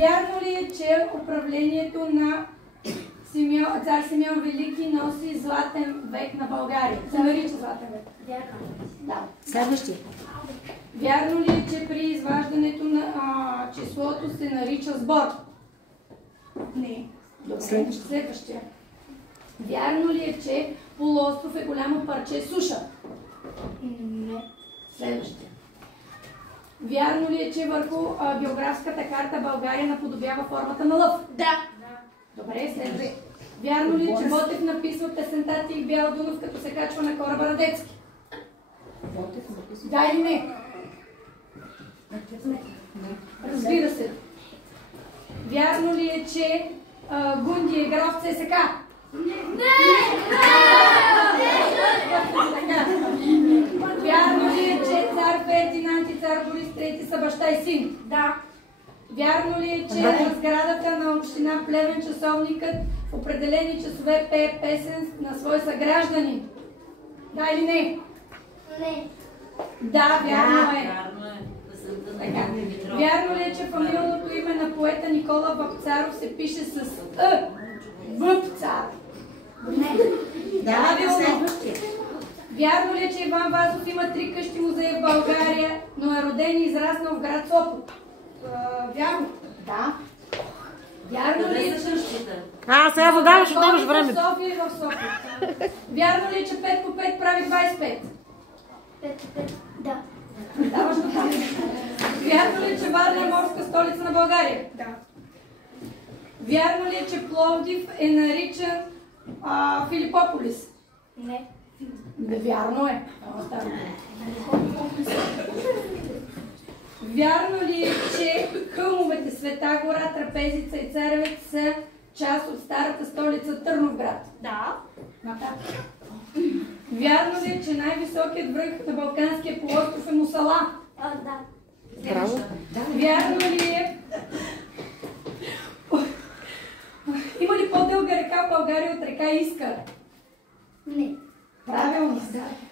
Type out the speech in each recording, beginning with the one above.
Вярно ли е, че управлението на цар Симеон Велики носи златен век на България? Се нарича златен век. Вярно. Да. Следващия. Вярно ли е, че при изваждането на числото се нарича сбор? Не. Добре. Следващия. Вярно ли е, че полуостров е голямо парче суша? Не. Следващия. Вярно ли е, че върху географската карта България наподобява формата на лъв? Да. Добре, следващия. Вярно ли е, че Ботев написва песента Ти Бял Дунав, като се качва на кораба Радецки? Да или не? Разбира се. Вярно ли е, че Гунди е граф ЦСК? Вярно ли е, че цар Фердинанд и цар Борис III са баща и син? Да. Вярно ли е, че в сградата на община Плевен часовникът в определени часове пее песен на свой съгражданин? Да или не? Не. Да, вярно е. Вярно е. Така. Вярно ли е, че фамилното име на поета Никола Вапцаров се пише с Ъ? Въпцар. Не. Да, следващия. Вярно ли е, че Иван Вазов има 3 къщи музеи в България, но е роден и израснал в град Сопот? Вярно. Да. Вярно ли е, че... Сега задаваш, отнемаш време. В София и в Сопот. Вярно ли е, че 5 по 5 прави 25? 5. Да. Даваш го там. Вярно ли е, че Варна е морска столица на България? Да. Вярно ли е, че Пловдив е наричан Филипополис? Не. Вярно е. Вярно ли е, че хълмовете Света гора, Трапезица и Царевец са част от старата столица Търновград? Да. Нататък. Вярно ли е, че най-високият връх на Балканския полуостров е Мусала? Да. Браво. Вярно ли е... Има ли по-дълга река в България от река Искър? Не. Правилно.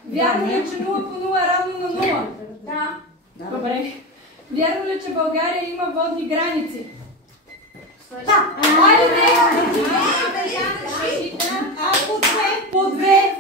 Вярно ли е, че 0 по 0 е равно на 0? Да. Добре. Вярно ли е, че България има водни граници? Да. Айде! По две!